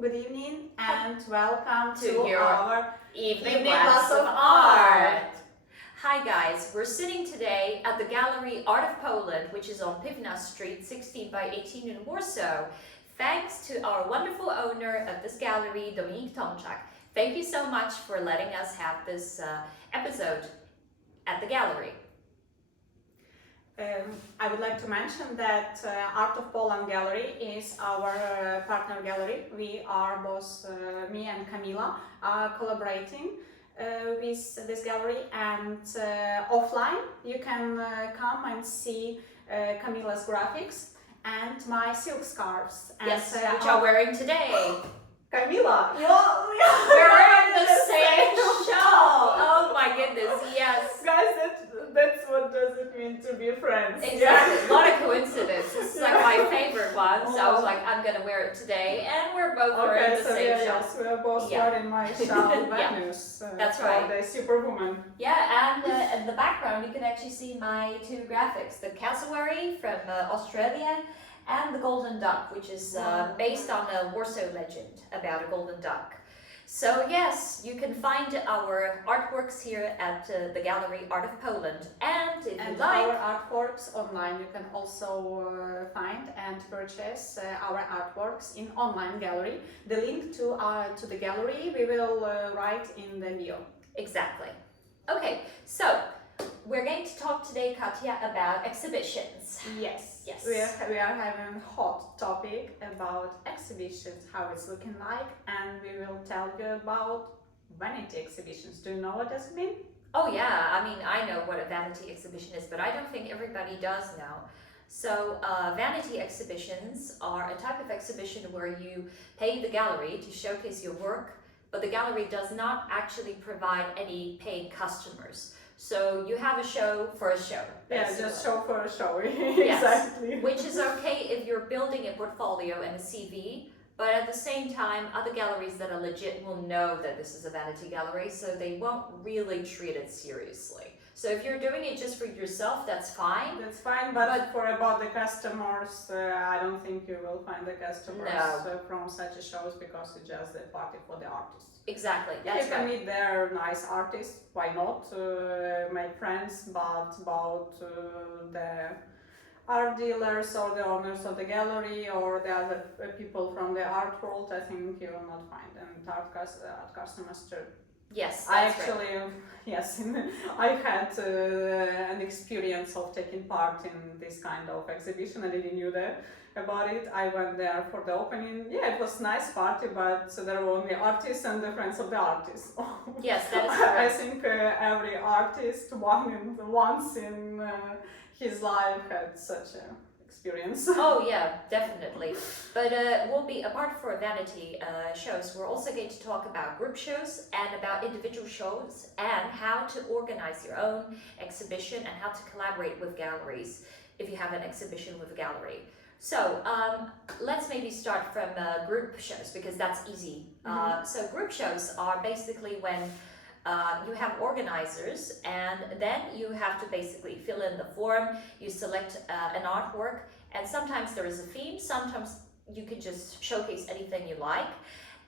good evening, and welcome to your our Evening Glass of Art. Hi guys, we're sitting today at the Gallery Art of Poland, which is on Piwna Street, 16 by 18 in Warsaw. Thanks to our wonderful owner of this gallery, Dominik Tomczak. Thank you so much for letting us have this episode at the gallery. I would like to mention that Art of Poland Gallery is our partner gallery. We are both, me and Kamila, collaborating with this gallery, and offline you can come and see Kamila's graphics and my silk scarves. And, yes, which I'm wearing today. Camila, we're in the same show. Oh my goodness, yes. Guys, that's what does it mean to be friends. Exactly, yeah. A lot of coincidence. This is like my favorite one, so I was like, I'm gonna wear it today, and we're both wearing the same shawl. Yes, we're both wearing my shawl, Venus. That's right. The superwoman. Yeah, and in the background you can actually see my two graphics, the cassowary from Australia, and the golden duck, which is based on a Warsaw legend about a golden duck. So yes, you can find our artworks here at the Gallery Art of Poland, and if you like our artworks online, you can also find and purchase our artworks in online gallery. The link to the gallery we will write in the bio. Exactly. Okay, so we're going to talk today, Katja, about exhibitions. Yes. Yes. We are having a hot topic about exhibitions, how it's looking like, and we will tell you about vanity exhibitions. Do you know what does it mean? Oh yeah, I mean, I know what a vanity exhibition is, but I don't think everybody does know. So vanity exhibitions are a type of exhibition where you pay the gallery to showcase your work, but the gallery does not actually provide any paid customers. So you have a show for a show. Basically. Yeah, just show for a show. Yes, exactly. Which is okay if you're building a portfolio and a CV, but at the same time, other galleries that are legit will know that this is a vanity gallery, so they won't really treat it seriously. So if you're doing it just for yourself, that's fine. That's fine, but for about the customers, I don't think you will find the customers from such a shows, because it's just a party for the artists. Exactly, that's you can meet their nice artists, why not? Make friends, but about the art dealers or the owners of the gallery or the other people from the art world, I think you will not find them. Art customers too. Yes, I had an experience of taking part in this kind of exhibition. I didn't knew about it. I went there for the opening. Yeah, it was a nice party, but there were only artists and the friends of the artists. Yes, that is correct. I think every artist once in his life had such an experience. Oh yeah, definitely. But we'll be, apart from vanity shows, we're also going to talk about group shows and about individual shows and how to organize your own exhibition and how to collaborate with galleries if you have an exhibition with a gallery. So let's maybe start from group shows, because that's easy. So group shows are basically when you have organizers, and then you have to basically fill in the form. You select an artwork, and sometimes there is a theme, sometimes you can just showcase anything you like,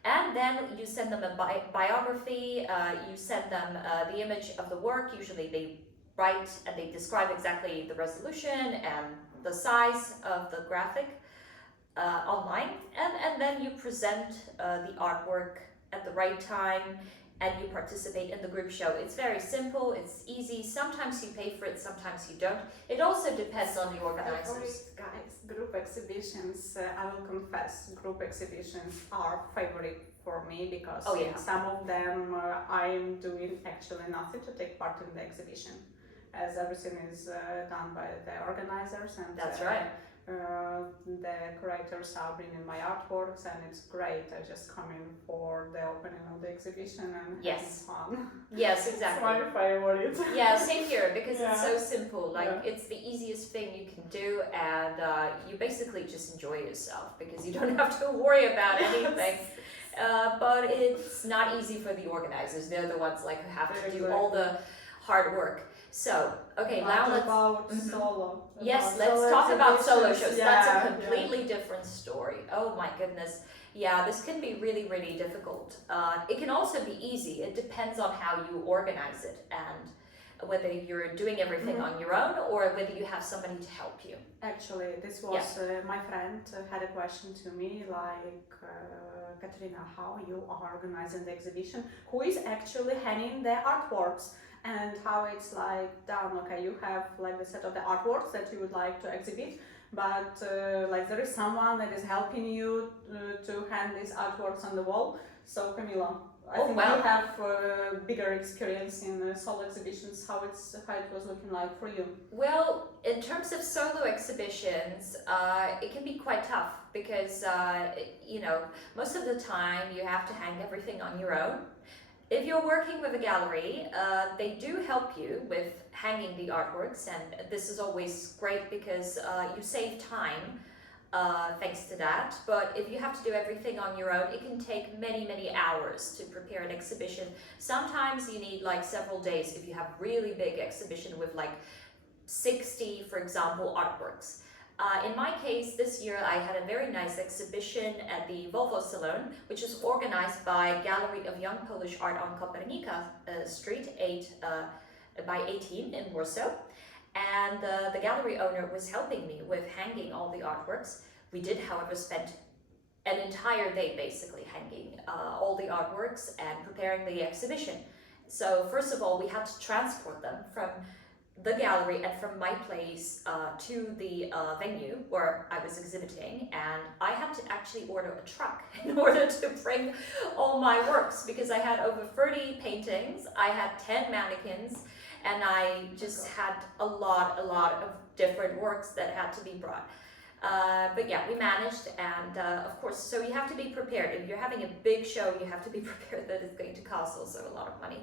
and then you send them a biography, you send them the image of the work. Usually they write and they describe exactly the resolution and the size of the graphic online, and then you present the artwork at the right time, and you participate in the group show. It's very simple, it's easy. Sometimes you pay for it, sometimes you don't. It also depends on the organizers. Guys, group exhibitions, I will confess, group exhibitions are favorite for me, because in some of them I'm doing actually nothing to take part in the exhibition, as everything is done by the organizers, and that's right. The curators are bringing my artworks, and it's great. I just come in for the opening of the exhibition and having fun. Yes, exactly. It's my favorite. Yeah, same here, because it's so simple. Like it's the easiest thing you can do, and you basically just enjoy yourself because you don't have to worry about anything. But it's not easy for the organizers. They're the ones like who have to do all the hard work. So, okay, But now let's. about Mhm. solo. Yes, about let's solo talk about solo exhibitions. shows. That's a completely different story. Oh my goodness. Yeah, this can be really, really difficult. It can also be easy. It depends on how you organize it and whether you're doing everything on your own or whether you have somebody to help you. Actually, this was my friend had a question to me like, Katerina, how you are organizing the exhibition? Who is actually hanging the artworks? And how it's like done? Okay, you have like the set of the artworks that you would like to exhibit, but like there is someone that is helping you to hang these artworks on the wall. So Camila, I think you have bigger experience in solo exhibitions. How it was looking like for you? Well, in terms of solo exhibitions, it can be quite tough because you know, most of the time you have to hang everything on your own. If you're working with a gallery, they do help you with hanging the artworks, and this is always great because you save time thanks to that. But if you have to do everything on your own, it can take many, many hours to prepare an exhibition. Sometimes you need like several days if you have really big exhibition with like 60, for example, artworks. In my case, this year I had a very nice exhibition at the Volvo Salon, which is organized by Gallery of Young Polish Art on Kopernika Street 8 by 18 in Warsaw. And the gallery owner was helping me with hanging all the artworks. We did, however, spend an entire day basically hanging all the artworks and preparing the exhibition. So first of all, we had to transport them from the gallery and from my place to the venue where I was exhibiting, and I had to actually order a truck in order to bring all my works because I had over 30 paintings, I had 10 mannequins, and I just had a lot of different works that had to be brought. But yeah, we managed, and of course, so you have to be prepared. If you're having a big show, you have to be prepared that it's going to cost also a lot of money.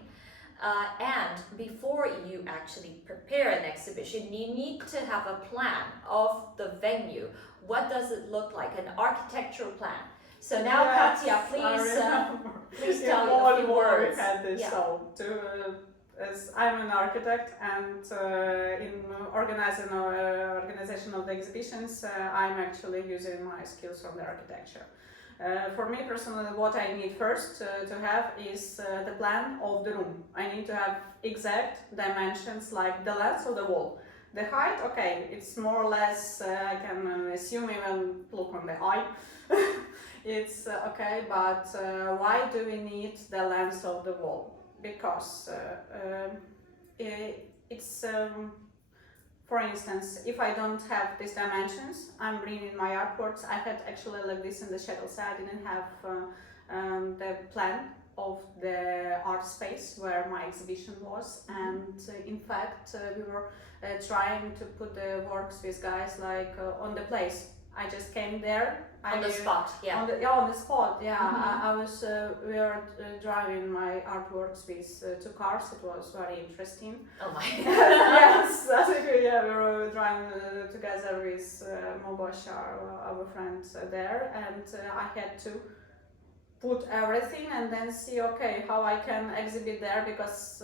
And before you actually prepare an exhibition, you need to have a plan of the venue. What does it look like? An architectural plan. So now, Katja, please tell a few words. Had this, so as I'm an architect and in organizing organization of the exhibitions, I'm actually using my skills from the architecture. For me personally, what I need first to have is the plan of the room. I need to have exact dimensions like the length of the wall. The height, okay, it's more or less, I can assume even look on the eye. It's okay, but why do we need the length of the wall? Because it's for instance, if I don't have these dimensions, I'm bringing my artworks. I had actually like this in the shadow, so I didn't have the plan of the art space where my exhibition was. And in fact, we were trying to put the works with guys like on the place. I just came there. On the spot, yeah. On the spot, yeah. I was, we were driving my artworks with 2 cars. It was very interesting. Oh my. Yes, yeah, we were driving together with Małgosia, our friend there, and I had to put everything and then see, okay, how I can exhibit there, because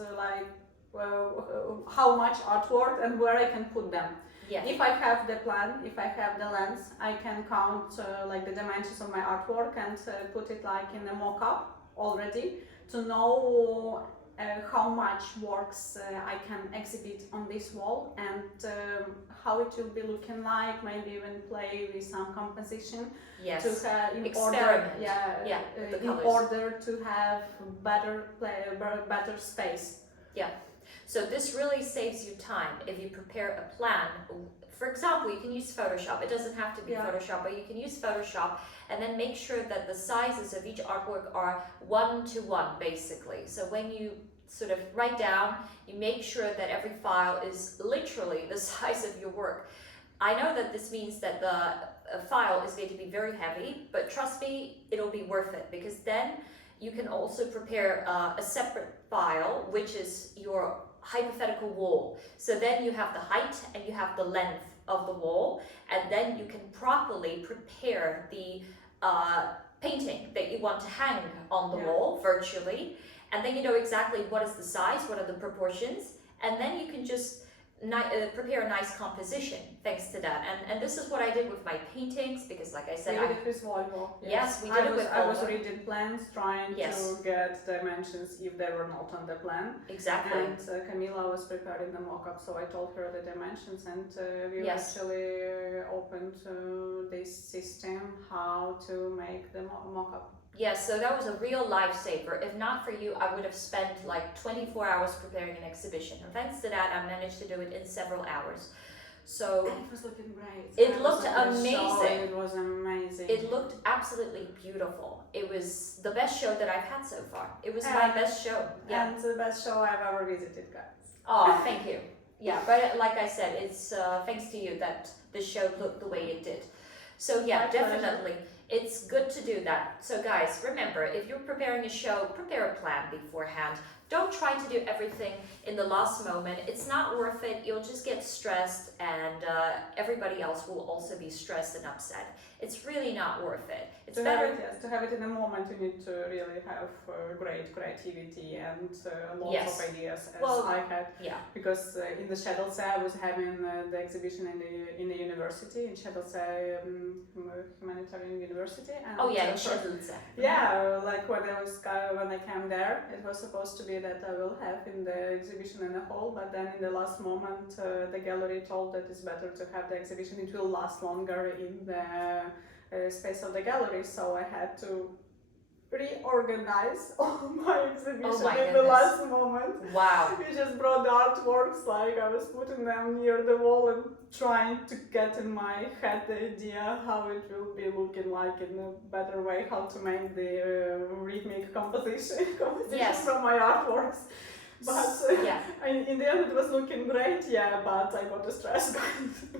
how much artwork and where I can put them. Yeah. If I have the plan, if I have the lens, I can count like the dimensions of my artwork and put it like in a mock-up already to know how much works I can exhibit on this wall and how it will be looking like, maybe even play with some composition. Yes. To have in Experiment. order, in order to have better space. Yeah. So this really saves you time if you prepare a plan. For example, you can use Photoshop. It doesn't have to be Photoshop, but you can use Photoshop and then make sure that the sizes of each artwork are 1-to-1 basically. So when you sort of write down, you make sure that every file is literally the size of your work. I know that this means that the file is going to be very heavy, but trust me, it'll be worth it, because then you can also prepare a separate file, which is your hypothetical wall. So then you have the height and you have the length of the wall, and then you can properly prepare the painting that you want to hang on the wall virtually, and then you know exactly what is the size, what are the proportions, and then you can just prepare a nice composition thanks to that. And this is what I did with my paintings, because like I said, We did it with Volvo. Yes, we did it with I was Volvo. reading plans, trying Yes. to get dimensions if they were not on the plan. Exactly. And Camila was preparing the mock-up, so I told her the dimensions, and we Yes. actually opened this system how to make the mock-up. Yes, so that was a real lifesaver. If not for you, I would have spent like 24 hours preparing an exhibition. And thanks to that, I managed to do it in several hours. So And it was looking great. It I looked was at the amazing. show, it was amazing. it looked absolutely beautiful. It was the best show that I've had so far. It was my best show. Yeah. And the best show I've ever visited, guys. Oh, thank you. Yeah, but like I said, it's thanks to you that the show looked the way it did. So yeah, My pleasure. definitely. It's good to do that. So guys, remember, if you're preparing a show, prepare a plan beforehand. Don't try to do everything in the last moment. It's not worth it. You'll just get stressed, and everybody else will also be stressed and upset. It's really not worth it. It's better. To have it in the moment, you need to really have great creativity and lots Yes. of ideas, as Well, I had. Yeah. Because in the Shadowsea, I was having the exhibition in the university, in Shadowsea Humanitarian University. And Oh yeah, in for- Szydlce. Yeah, like when I came there, it was supposed to be that I will have in the exhibition in the hall, but then in the last moment, the gallery told that it's better to have the exhibition. It will last longer in the space of the gallery, so I had to reorganize all my exhibition my in the goodness. last moment. Wow. We just brought the artworks, like I was putting them near the wall and trying to get in my head the idea how it will be looking like in a better way, how to make the rhythmic composition Yes. from my artworks. But Yeah. in the end it was looking great, yeah, but I got stressed.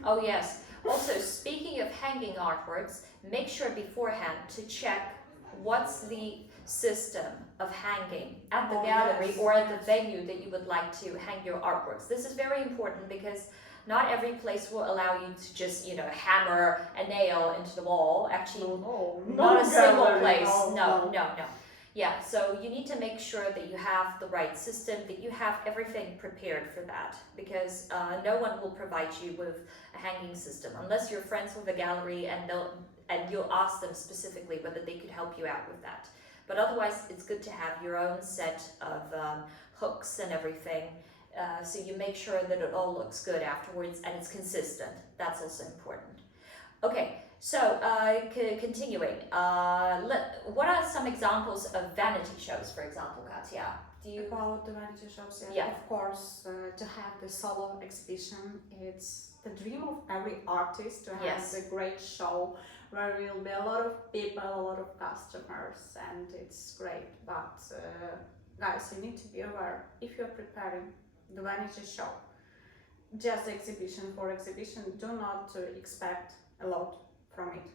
Oh yes. Also, speaking of hanging artworks, make sure beforehand to check what's the system of hanging at the Oh, gallery yes. or at the venue that you would like to hang your artworks. This is very important because not every place will allow you to just, hammer a nail into the wall. Actually, not a single gallery, place. no. No. Yeah, so you need to make sure that you have the right system, that you have everything prepared for that, because no one will provide you with a hanging system unless you're friends with a gallery and you'll ask them specifically whether they could help you out with that. But otherwise, it's good to have your own set of hooks and everything, so you make sure that it all looks good afterwards and it's consistent. That's also important. Okay. So, continuing, what are some examples of vanity shows, for example, Katja? About the vanity shows, Yeah. of course, to have the solo exhibition, it's the dream of every artist to have Yes. a great show where will be a lot of people, a lot of customers, and it's great. But guys, you need to be aware, if you're preparing the vanity show, just exhibition for exhibition, do not expect a lot from it,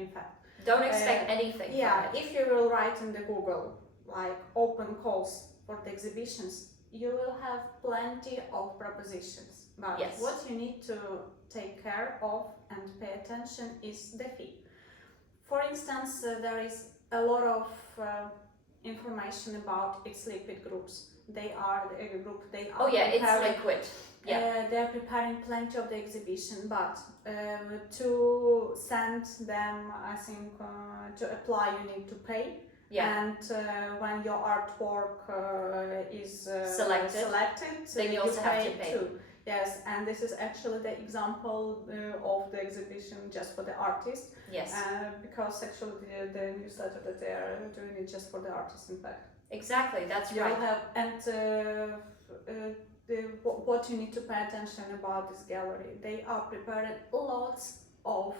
in fact. Don't expect anything Yeah, from it. if you will write in the Google, like open calls for the exhibitions, you will have plenty of propositions. But Yes. what you need to take care of and pay attention is the fee. For instance, there is a lot of information about its liquid groups. They are the group, they are Oh yeah, it's preparing- liquid. Yeah. they're preparing plenty of the exhibition, but to send them, I think, to apply, you need to pay. Yeah. And when your artwork is Selected, then you also have to pay. too. Yes, and this is actually the example of the exhibition just for the artist. Yes. Because actually the newsletter that they are doing it just for the artist, in fact. Exactly. That's You'll right. have, and what you need to pay attention about this gallery, they are preparing lots of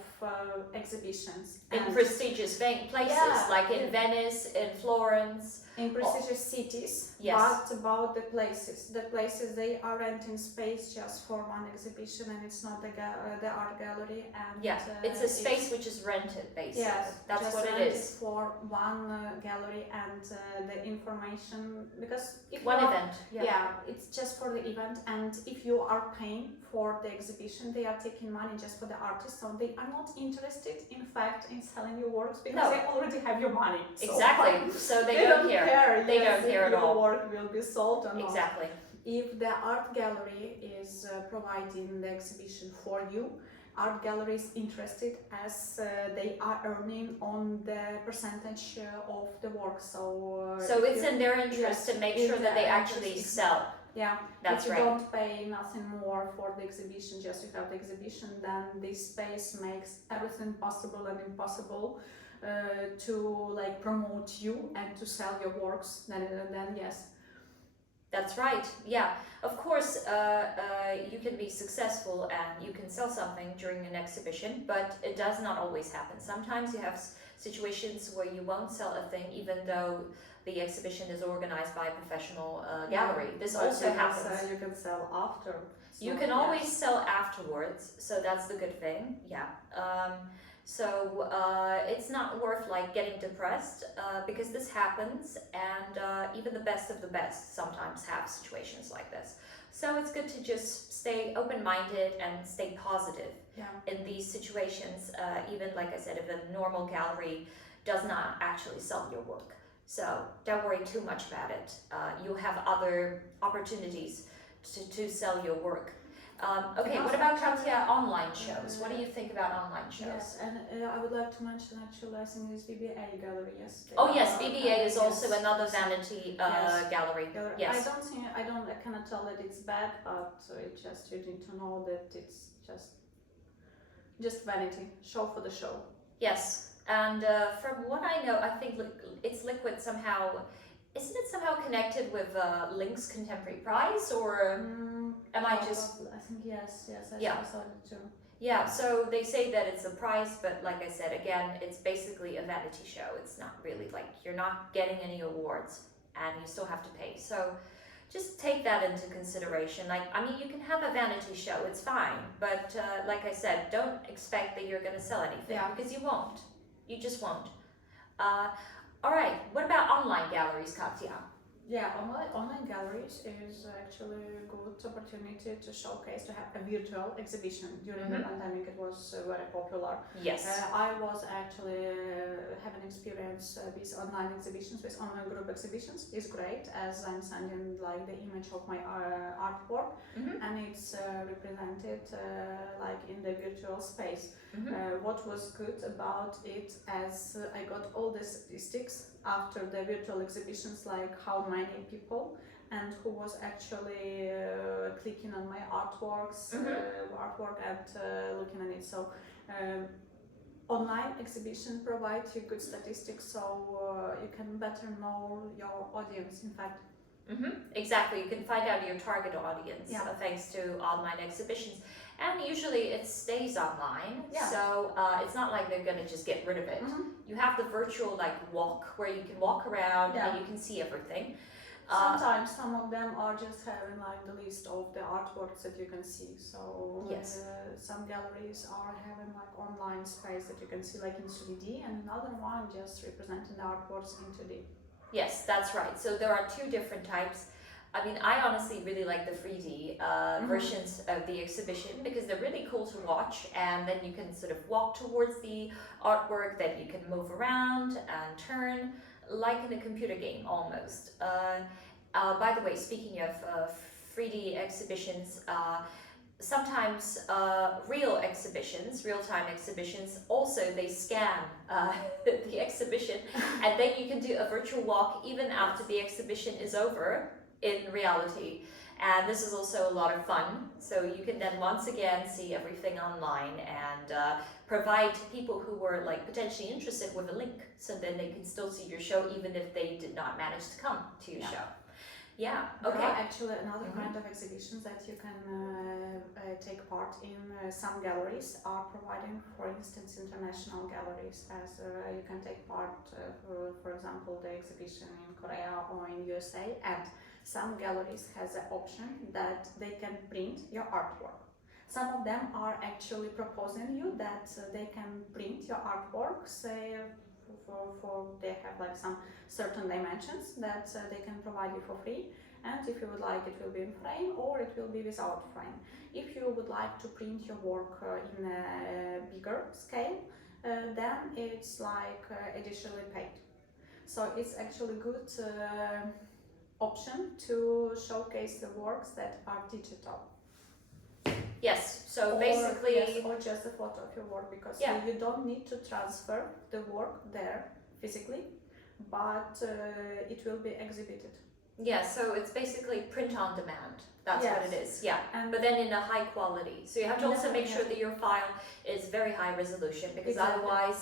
exhibitions In and prestigious places, Yeah, like in in- Venice, in Florence. in prestigious cities. Yes. But about the places they are renting space just for one exhibition, and it's not the art gallery. And Yeah, it's a space which is rented, basically. Yes, That's just what it rented is. for one gallery, and the information, because if One you are- event. Yeah, it's just for the event, and if you are paying for the exhibition, they are taking money just for the artist, so they are not interested, in fact, in selling your works because No. they already have your money. So Exactly. So they don't care. They yes, don't care if at your all. work will be sold or not. Exactly. If the art gallery is providing the exhibition for you, art gallery is interested as they are earning on the percentage of the work. So it's in their interest to make sure that they actually sell. Yeah, that's if you right. don't pay nothing more for the exhibition, just you have the exhibition, then this space makes everything possible and impossible to like promote you and to sell your works. Then yes. That's right. Yeah, of course, you can be successful and you can sell something during an exhibition, but it does not always happen. Sometimes you have situations where you won't sell a thing, even though the exhibition is organized by a professional gallery. This also happens. You can sell after. So, you can always sell afterwards, so that's the good thing. Yeah. So it's not worth like getting depressed because this happens, and even the best of the best sometimes have situations like this. So it's good to just stay open-minded and stay positive in these situations. Even like I said, if a normal gallery does not actually sell your work, so don't worry too much about it. You'll have other opportunities to sell your work. Okay, what about Katya, online shows? What do you think about online shows? Yes, and I would like to mention actually, I think this BBA gallery, yes. Oh yes, BBA is also another vanity gallery. Yes. I cannot tell that it's bad, but it just, you need to know that it's just vanity, show for the show. Yes, and from what I know, I think it's Liquid somehow. Isn't it somehow connected with Link's Contemporary Prize, or am I just? I think yes, I saw it too. Yeah, so they say that it's a prize, but like I said, again, it's basically a vanity show. It's not really like, you're not getting any awards, and you still have to pay. So just take that into consideration. Like, I mean, you can have a vanity show, it's fine, but like I said, don't expect that you're going to sell anything, because you won't. You just won't. All right, what about online galleries, Katya? Yeah, online galleries is actually a good opportunity to showcase, to have a virtual exhibition. During the pandemic, it was very popular. Yes. I was actually having experience with online exhibitions, with online group exhibitions. It's great, as I'm sending like the image of my artwork, and it's represented like in the virtual space. What was good about it, as I got all the statistics after the virtual exhibitions, like how many people and who was actually clicking on my artwork and looking at it. So online exhibition provides you good statistics, so you can better know your audience, in fact. Exactly, you can find out your target audience thanks to online exhibitions. And usually it stays online, so it's not like they're going to just get rid of it. You have the virtual like walk where you can walk around and you can see everything. Sometimes some of them are just having like the list of the artworks that you can see. So some galleries are having like online space that you can see like in 3D, and another one just representing the artworks in 2D. Yes, that's right. So there are two different types. I mean, I honestly really like the 3D versions of the exhibition because they're really cool to watch, and then you can sort of walk towards the artwork, then you can move around and turn like in a computer game almost. By the way, speaking of 3D exhibitions, sometimes real-time exhibitions, also they scan the exhibition, and then you can do a virtual walk even after the exhibition is over in reality. And this is also a lot of fun, so you can then once again see everything online and provide people who were like potentially interested with a link, so then they can still see your show even if they did not manage to come to your show. Yeah, okay. There are actually another kind of exhibitions that you can take part in. Some galleries are providing, for instance, international galleries, as you can take part, for example, the exhibition in Korea or in USA, and some galleries has an option that they can print your artwork. Some of them are actually proposing you that they can print your artwork, say they have like some certain dimensions that they can provide you for free, and if you would like, it will be in frame or it will be without frame. If you would like to print your work in a bigger scale, then it's like additionally paid. So it's actually good option to showcase the works that are digital. Yes, so Or, basically, yes, or just a photo of your work, because Yeah. you don't need to transfer the work there physically, but it will be exhibited. yeah, so it's basically print on demand. That's what Yes. it is, yeah. And But then in a high quality. So you have to also make Yeah. sure that your file is very high resolution, because Exactly. otherwise,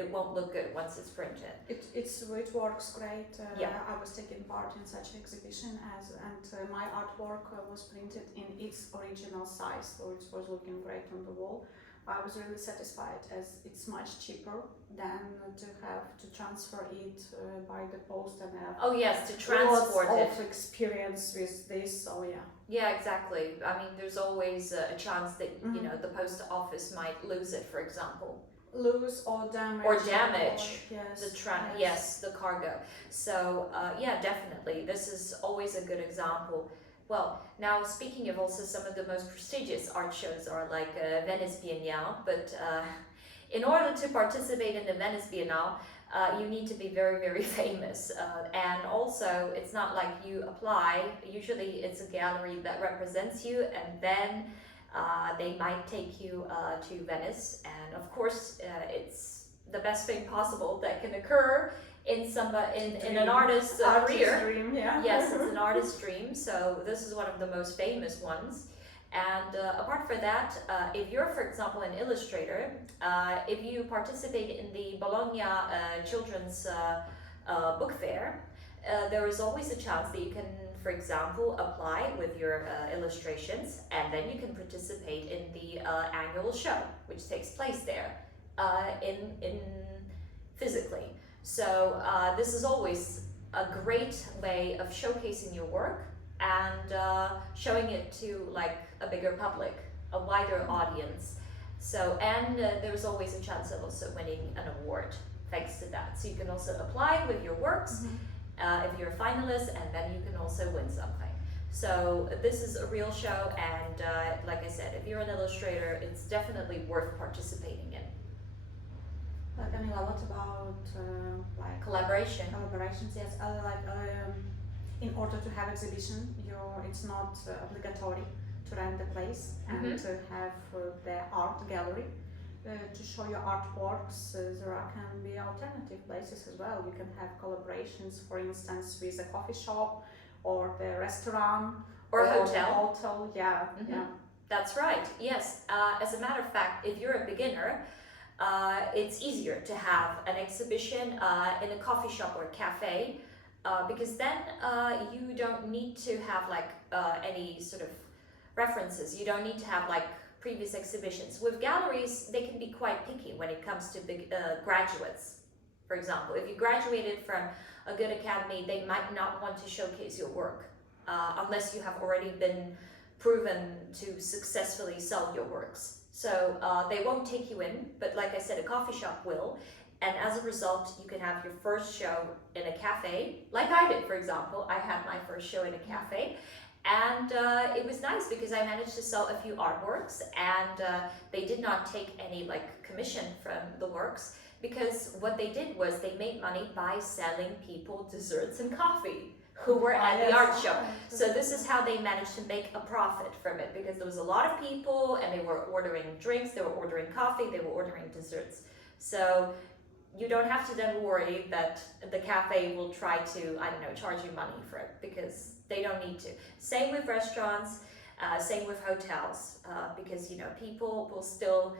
it won't look good once it's printed. it works great. Yeah. I was taking part in such an exhibition and my artwork was printed in its original size, so it was looking great on the wall. I was really satisfied, as it's much cheaper than to have to transfer it by the post, and have Oh yes, to transport lots it. of experience with this. So yeah. Yeah, exactly. I mean, there's always a chance that, Mhm. the post office might lose it, for example. Lose or damage. Or damage yes. Yes, the cargo. So yeah, definitely, this is always a good example. Well, now speaking of also some of the most prestigious art shows are like Venice Biennale, but in order to participate in the Venice Biennale, you need to be very, very famous. And also, it's not like you apply. Usually, it's a gallery that represents you, and then they might take you to Venice. And of course, it's the best thing possible that can occur in an artist's career. Dream, yeah. Yes, it's an artist's dream. So this is one of the most famous ones. And apart from that, if you're, for example, an illustrator, if you participate in the Bologna Children's Book Fair, there is always a chance that you can, for example, apply with your illustrations, and then you can participate in the annual show, which takes place there in physically. So this is always a great way of showcasing your work and showing it to like a bigger public, a wider audience. So, and there's always a chance of also winning an award thanks to that. So you can also apply with your works if you're a finalist, and then you can also win something. So this is a real show, and like I said, if you're an illustrator, it's definitely worth participating in. Camila, what about like Collaboration. collaborations? Yes, in order to have exhibition, it's not obligatory to rent the place and to have the art gallery to show your artworks. There can be alternative places as well. You can have collaborations, for instance, with a coffee shop or the restaurant Or a the hotel. hotel. Yeah, yeah. That's right, yes. As a matter of fact, if you're a beginner, it's easier to have an exhibition in a coffee shop or cafe, because then you don't need to have like any sort of references. You don't need to have like previous exhibitions. With galleries, they can be quite picky when it comes to big graduates. For example, if you graduated from a good academy, they might not want to showcase your work unless you have already been proven to successfully sell your works. So they won't take you in, but like I said, a coffee shop will. And as a result, you can have your first show in a cafe, like I did, for example. I had my first show in a cafe, and it was nice because I managed to sell a few artworks, and they did not take any like commission from the works, because what they did was they made money by selling people desserts and coffee who were at the art show. So this is how they managed to make a profit from it, because there was a lot of people and they were ordering drinks, they were ordering coffee, they were ordering desserts. So you don't have to then worry that the cafe will try to, I don't know, charge you money for it, because they don't need to. Same with restaurants, same with hotels, because people will still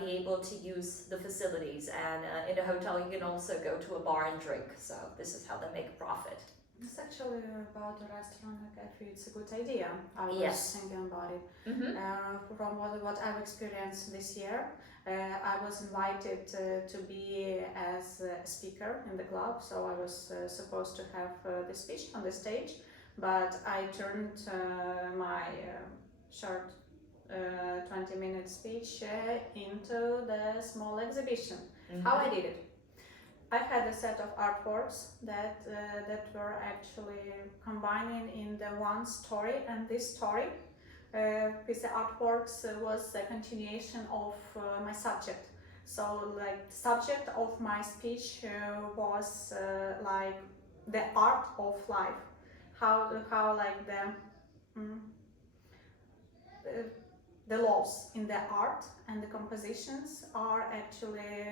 be able to use the facilities, and in a hotel you can also go to a bar and drink. So this is how they make a profit. It's actually about the restaurant and cafe. It's a good idea. I was Yes. thinking about it. From what I've experienced this year, I was invited to be as a speaker in the club. So I was supposed to have the speech on the stage, but I turned my short 20-minute speech into the small exhibition. How I did it? I had a set of artworks that were actually combining in the one story, and this story with the artworks was a continuation of my subject. So like the subject of my speech was like the art of life, how like mm, uh, the laws in the art and the compositions are actually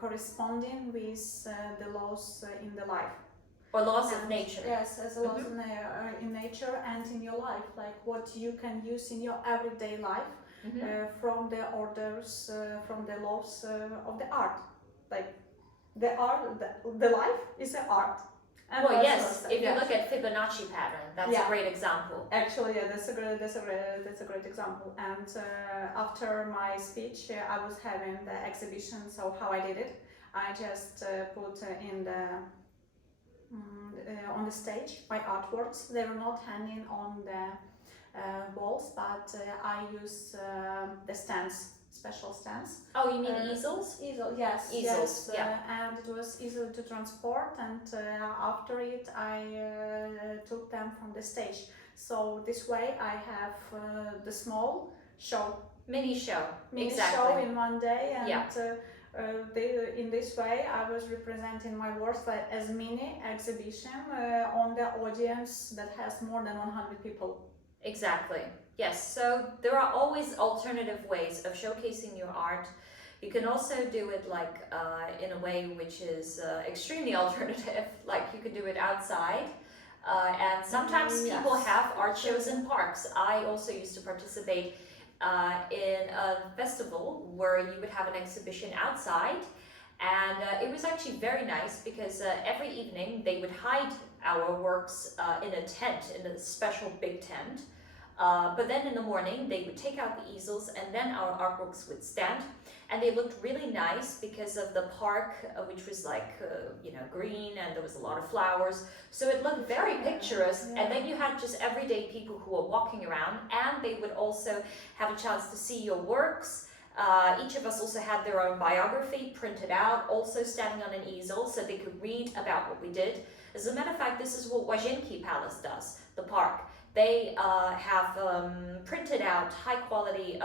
corresponding with the laws in the life. Or laws of And nature. yes, as a laws in nature and in your life, like what you can use in your everyday life from the orders, from the laws of the art. Like the art, the life is an art. And Well, vice yes, versa. if you look at Fibonacci pattern, that's a great example. Actually, yeah, that's a great example. And after my speech, I was having the exhibition. So how I did it, I just put in the on the stage my artworks. They were not hanging on the walls, but I use the stands, special stands. Oh, you mean easels? Yes. Easels, yeah. And it was easy to transport, and after it I took them from the stage. So this way I have the small show. Mini show. Mini exactly. show in one day, and Yeah. In this way I was representing my works like as mini exhibition on the audience that has more than 100 people. Exactly. Yes. So there are always alternative ways of showcasing your art. You can also do it like in a way which is extremely alternative, like you could do it outside. And sometimes people have art shows in parks. I also used to participate in a festival where you would have an exhibition outside, and it was actually very nice because every evening they would hide our works in a tent, in a special big tent, but then in the morning they would take out the easels and then our artworks would stand, and they looked really nice because of the park, which was like green, and there was a lot of flowers, so it looked very picturesque. And then you had just everyday people who were walking around, and they would also have a chance to see your works. Each of us also had their own biography printed out, also standing on an easel, so they could read about what we did. As a matter of fact, this is what Wojciechowicz-Krauze does, the park. They have printed out high quality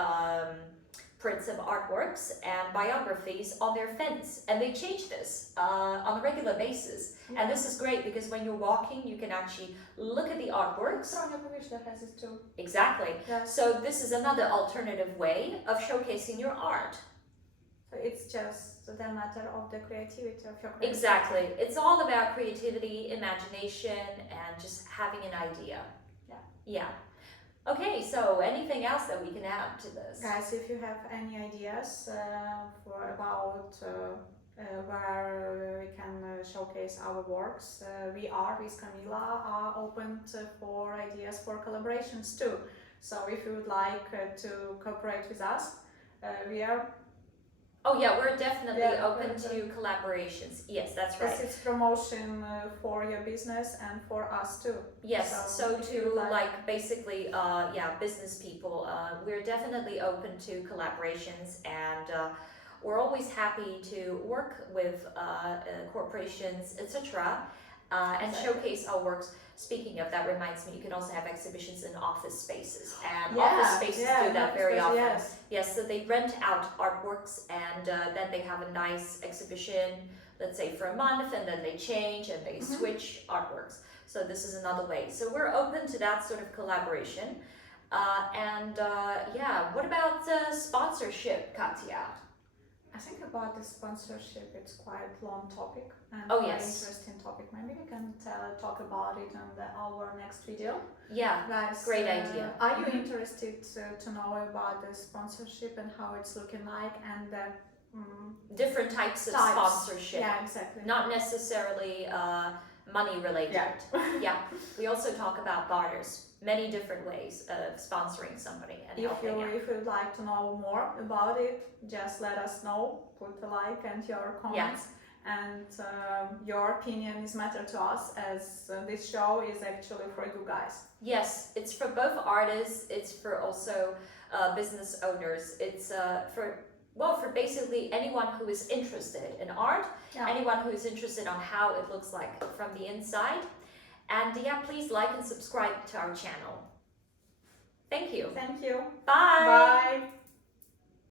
prints of artworks and biographies on their fence, and they change this on a regular basis. And this is great because when you're walking you can actually look at the artworks. That has it too. Exactly. Yes. So this is another alternative way of showcasing your art. So it's just the matter of the creativity of your creativity. Exactly. It's all about creativity, imagination, and just having an idea. Yeah. Okay, so anything else that we can add to this? Guys, if you have any ideas about where we can showcase our works, we are, with Camila, are open for ideas for collaborations too. So if you would like to cooperate with us, we are... Oh yeah, we're definitely open to collaborations. Yes, that's right. It's promotion for your business and for us too. Yes, so to like basically, business people, we're definitely open to collaborations, and we're always happy to work with corporations, etc., and showcase our works. Speaking of that, reminds me, you can also have exhibitions in office spaces, and office spaces do that very often. Yes, so they rent out artworks, and then they have a nice exhibition, let's say for a month, and then they change and they switch artworks. So this is another way. So we're open to that sort of collaboration. What about sponsorship, Katya? I think about the sponsorship, it's quite long topic and interesting topic. Maybe we can talk about it on our next video. Yeah, guys, great idea. Are you interested to know about the sponsorship and how it's looking like, and the different types of sponsorship? Yeah, exactly. Not necessarily money related. Yeah. We also talk about barters. Many different ways of sponsoring somebody and helping out. If you'd like to know more about it, just let us know. Put a like and your comments. And your opinion is matter to us, as this show is actually for you guys. Yes, it's for both artists. It's for also business owners. It's for basically anyone who is interested in art, anyone who is interested on how it looks like from the inside. And please like and subscribe to our channel. Thank you. Thank you. Bye. Bye.